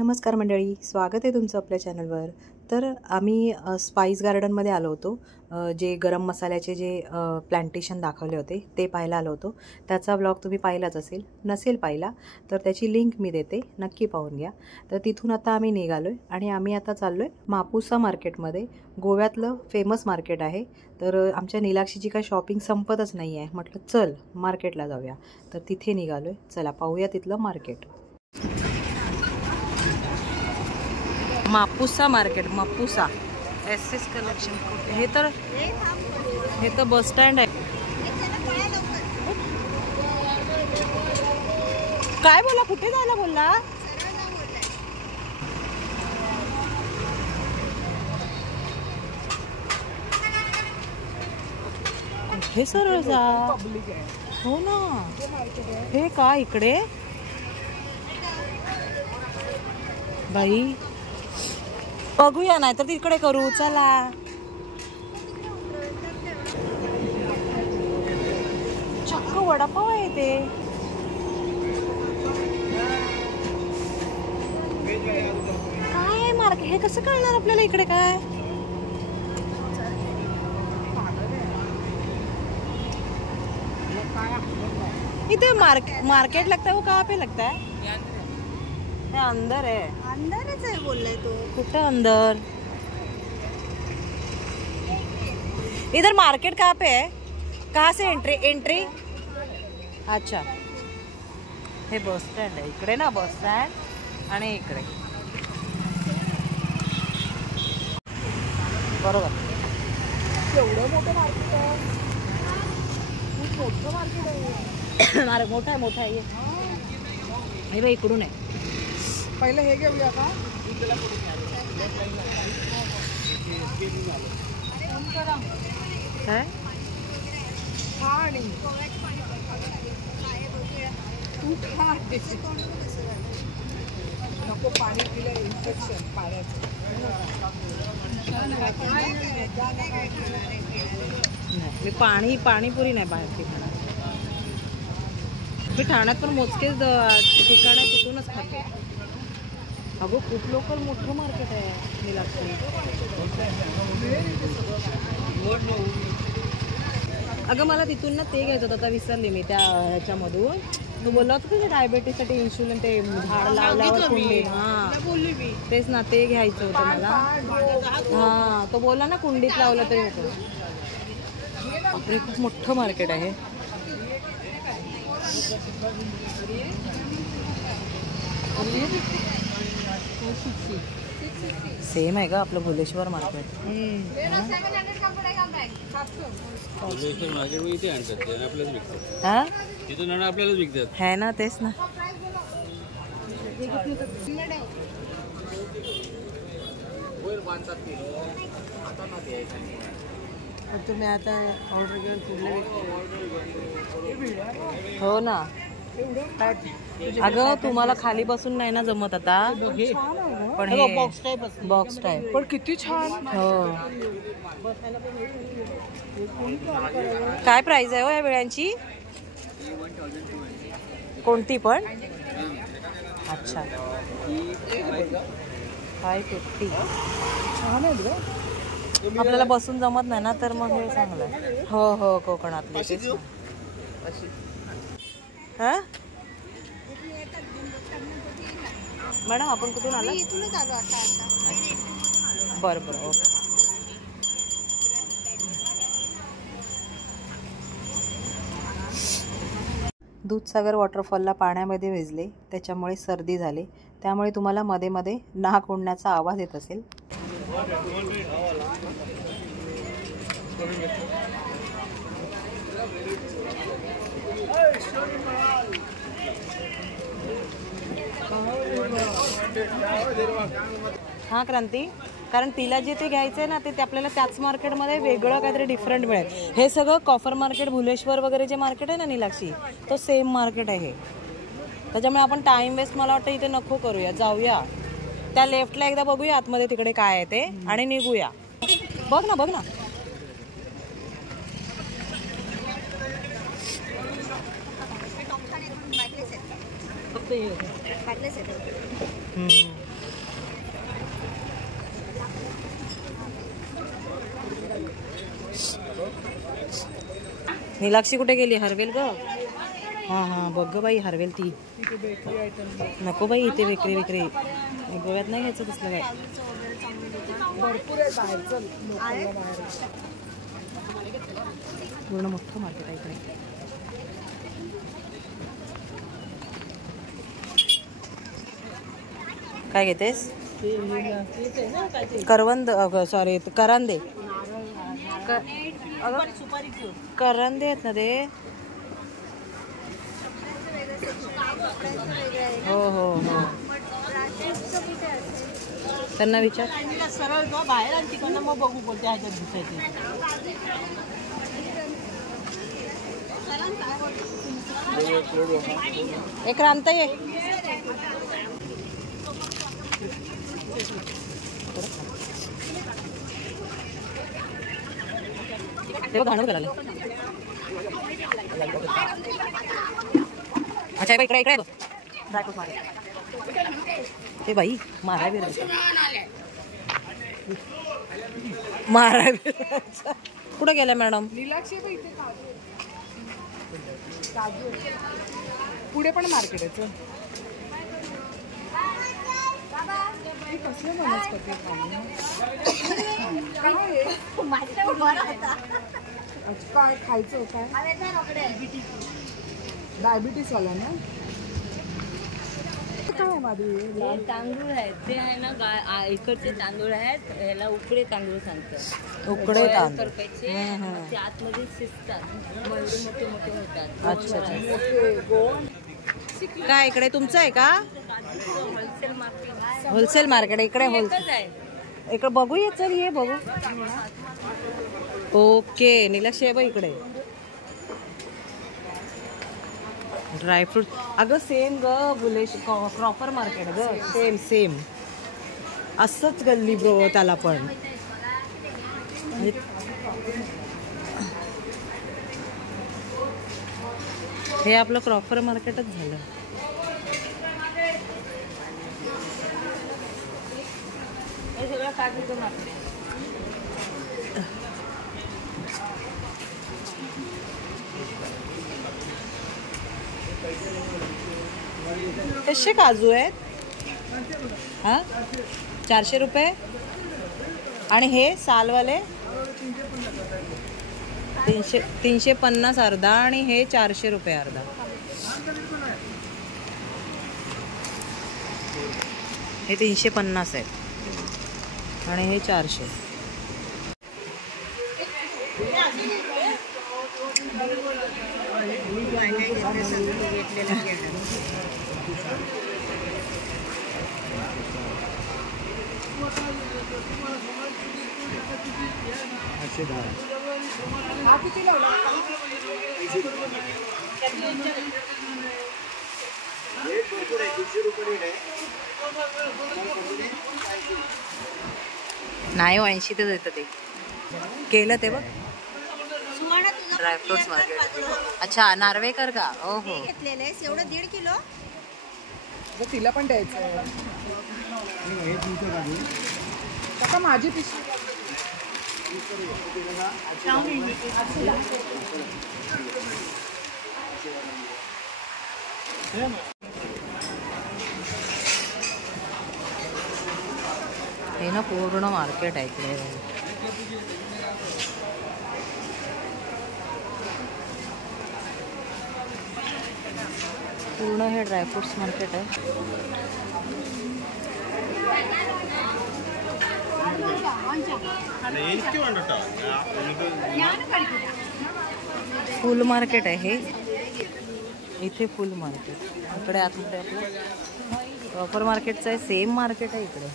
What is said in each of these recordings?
नमस्कार मंडळी, स्वागत आहे तुमचं आपल्या चॅनलवर। तर आम्ही स्पाइस गार्डनमध्ये आलो होतो। जे गरम मसाल्याचे जे प्लांटेशन दाखवले होते ते पाहायला आलो होतो। त्याचा व्लॉग तुम्ही पाहिलाच असेल, नसेल पाहिला तर त्याची लिंक मी देते, नक्की पाहून घ्या। तर तिथून आता आम्ही निघालोय आणि आम्ही आता चाललोय मापुसा मार्केटमध्ये। गोव्यातलं फेमस मार्केट आहे। तर आमच्या नीलाक्षीची काय शॉपिंग संपतच नाही आहे, म्हटलं चल मार्केटला जाऊया। तर तिथे निघालोय, चला पाहूया तिथलं market. Mapusa market, Mapusa SS collection. हे तर बस स्टँड आहे। काय बोला, कुठे जायला बोलला? कुठे सरळ जा? हो ना, हे का इकडे बाई? बघूया, नाही तर तिकडे करू, चला। चक्क वडापाव आहे ते। काय मार्केट, हे कसं कळणार आपल्याला इकडे काय? इधर मार्केट लगता है, वो कहाँ पे लगता है? अंदर है। अंदरच आहे बोललाय तो। कुठं अंदर? इधर मार्केट कहाँ पे है? कहाँ से एंट्री? अच्छा, हे बस स्टँड आहे इकडे ना, बस स्टँड आणि इकडे बरोबर। एवढं मोठं मार्केट आहे, खूप मोठं मार्केट आहे। मोठा आहे हे बाई, इकडून आहे। पहिलं हे घेऊया का? काय पाणी नको, पाणी पिलं इन्फेक्शन पाण्याचं। मी पाणीपुरी नाही बाहेरची खाणार। मी ठाण्यात पण मोजकेच ठिकाणं तिथूनच खाते। अगो खूप लोकल मोठं मार्केट आहे नीलाक्षी। अगं मला तिथून ना ते घ्यायचं होतं, आता विसरले मी। त्या ह्याच्यामधून तो बोलला होता की डायबिटीससाठी इन्शुलिन, ते झाड लावल्यावर कुंडीत, बोलली मी तेच ना, ते घ्यायचं होतं मला। हां, तो बोलला ना कुंडीत लावलं तरी होतं। बापरे, खूप मोठं मार्केट आहे। सेम आहे का आपलं भुलेश्वर मार्केट? है ना, तेच ना। तुम्ही आता ऑर्डर घेऊन हो ना। अगं तुम्हाला खाली बसून नाही ना जमत आता, पण हे बॉक्स टाईप पण किती छान। हो। काय प्राइस आहे हो या वेळांची? कोणती पण? अच्छा, 550। छान आहे ग। आपल्याला बसून जमत नाही ना, तर मग हे चांगलं आहे। हो, कोकणातले तेच ना। हा मॅडम, आपण कुठून आला? इथूनच आलो आता। बरं ओके। दूधसागर वॉटरफॉलला पाण्यामध्ये भिजले, त्याच्यामुळे सर्दी झाली। त्यामुळे तुम्हाला मध्ये मध्ये नाक ओढण्याचा आवाज येत असेल। हां क्रांती, कारण तिला जे ते घ्यायचं आहे ना, ते आपल्याला त्याच मार्केटमध्ये वेगळं काहीतरी डिफरंट मिळेल। हे सगळं कॉफर मार्केट, भुलेश्वर वगैरे जे मार्केट आहे ना नीलाक्षी, तो सेम मार्केट आहे। त्याच्यामुळे आपण टाइम वेस्ट मला वाटतं इथे नको करूया, जाऊया त्या लेफ्टला एकदा, बघूया आतमध्ये तिकडे काय आहे ते आणि निघूया। बघ ना फक्त हे नीलाक्षी कुठे गेली? हरवेल ग. हां हां बघ ग बाई हरवेल ती. नको बाई इथे विक्री गोव्यात नाही घ्यायचं तसलं काय. भरपूर आहे बाहेरचं बाहेर पूर्ण मोठं मार्केट आहे इकडे. काय घेतेस? करवंद सॉरी करांदे. करंदे आहेत ना ते. हो हो हो त्यांना विचार. सरळ जाऊ बाहेर आणि तिकडनं मग बघू बोलते ह्याच्यात दिसायचे. एक क्रांत ये. घाणून गेला. अच्छा इकडे इकडे ते बाई माराय कुठं गेल्या मॅडम? पुढे पण मार्केट आहे. काय खायचं काय? डायबिटीस वाला ना. काय माझे तांदूळ आहेत ते आहे ना. इकडचे तांदूळ आहेत. ह्याला उकडे तांदूळ सांगतात. उकडे तांदूळ ते आतमध्ये शिजतात. मोठे मोठे होतात. अच्छा काय इकडे तुमचं आहे का? होलसेल मार्केट इकडे. इकडे बघूया. चल ये बघू. ओके नीलाक्षी आहे बघ इकडे. ड्रायफ्रूट अगं सेम ग. बुलेश क्रॉपर मार्केट ग. सेम असंच गल्ली ब्रो त्याला पण. हे आपलं क्रॉपर मार्केटच झालं. हे सगळं काजूचं मार्केट. कसे काजू आहेत? हां 400 रुपये. आणि हे सालवाले 350 अर्धा. आणि हे 400 रुपये अर्धा. हे 350 आहेत आणि हे 400. नाही 80 ते देतं ते. केलं ते बघ. Dry fruits market. अच्छा नार्वेकर का? हो हो. एवढं 1.5 किलो. तिला पण द्यायचं. माझी पिशवी. हे ना पूर्ण मार्केट आहे इकडे. पूर्ण हे ड्रायफ्रुट्स मार्केट आहे. फुल मार्केट आहे हे. इथे फुल मार्केट. इकडे आतमध्ये आपलं प्रॉपर मार्केटचं आहे. सेम मार्केट आहे इकडे.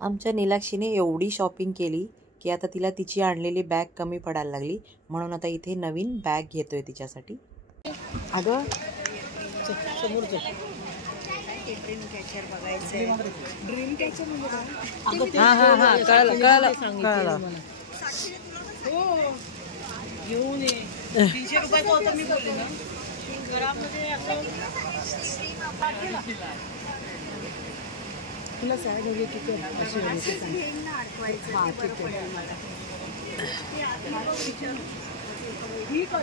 आमच्या नीलाक्षीने एवढी शॉपिंग केली की आता तिला तिची आणलेली बॅग कमी पडायला लागली. म्हणून आता इथे नवीन बॅग घेतोय तिच्यासाठी. अगं हां हां हां कळलं कळलं कळलं. घेऊन ये. 300 रुपयाचं होतं मी बोलले ना. घरामध्ये तुला सॅड हवी की अशी हां ठीक आहे.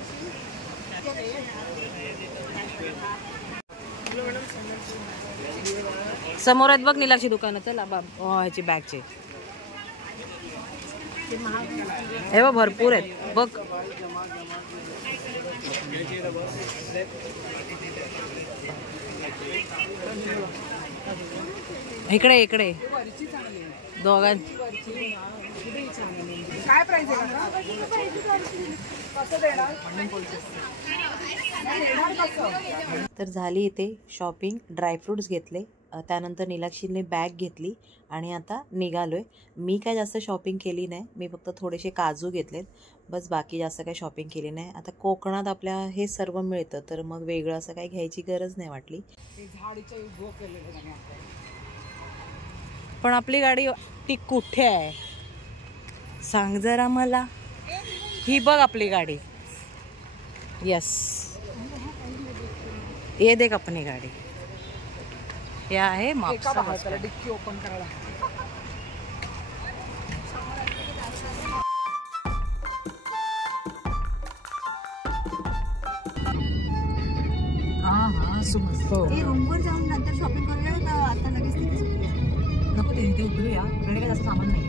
समोर आहेत बघ निलाक्षी दुकानं. चला ह्याची बॅगचे हे बघ भरपूर आहेत बघ. इकडे इकडे दोघां काय प्राइस तर झाली इथे शॉपिंग. ड्रायफ्रूट्स घेतले, त्यानंतर निलाक्षीने बॅग घेतली आणि आता निघालोय. मी काय जास्त शॉपिंग केली नाही, मी फक्त थोडेसे काजू घेतलेत बस, बाकी जास्त काही शॉपिंग केली नाही. आता कोकणात आपल्या हे सर्व मिळतं तर मग वेगळं असं काही घ्यायची गरज नाही वाटली. पण आपली गाडी ती कुठे आहे सांग जरा मला. ही बघ आपली गाडी. यस ये देख अपनी गाडी. हे आहे मागचं डिक्की ओपन करायला. रूमवर जाऊन नंतर शॉपिंग करूया. आता लगेच नको ते उतरूया. आपल्याकडे काय जास्त सामान नाही,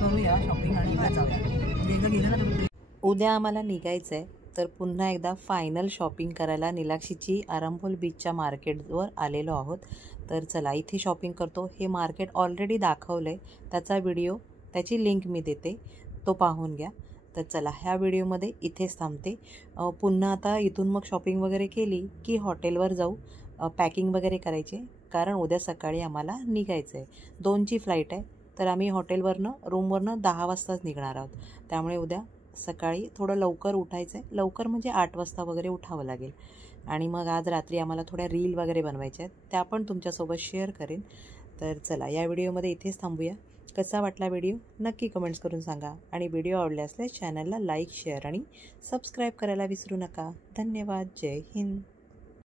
करूया शॉपिंग आणि एकदा जाऊया. एकदा गेलं ना. उद्या आम्हाला निघायचं आहे तर पुन्हा एकदा फायनल शॉपिंग करायला निलाक्षीची आरंभोल बीचच्या मार्केटवर आलेलो आहोत. तर चला इथे शॉपिंग करतो. हे मार्केट ऑलरेडी दाखवलं आहे, त्याचा व्हिडिओ त्याची लिंक मी देते, तो पाहून घ्या. तर चला ह्या व्हिडिओमध्ये इथेच थांबते. पुन्हा आता इथून मग शॉपिंग वगैरे केली की हॉटेलवर जाऊ, पॅकिंग वगैरे करायचे, कारण उद्या सकाळी आम्हाला निघायचं आहे. 2ची फ्लाईट आहे तर आम्ही हॉटेलवरनं रूमवरनं 10 वाजताच निघणार आहोत. त्यामुळे उद्या सकाळी थोडं लवकर उठायचं आहे. लवकर म्हणजे 8 वाजता वगैरे उठावं लागेल. आणि मग आज रात्री आम्हाला थोड्या रील वगैरे बनवायच्या आहेत, त्या पण तुमच्यासोबत शेअर करेन. तर चला या व्हिडिओमध्ये इथेच थांबूया. कसा वाटला व्हिडिओ नक्की कमेंट्स करून सांगा. आणि व्हिडिओ आवडले असल्यास चॅनलला लाईक, शेअर आणि सबस्क्राईब करायला विसरू नका. धन्यवाद. जय हिंद.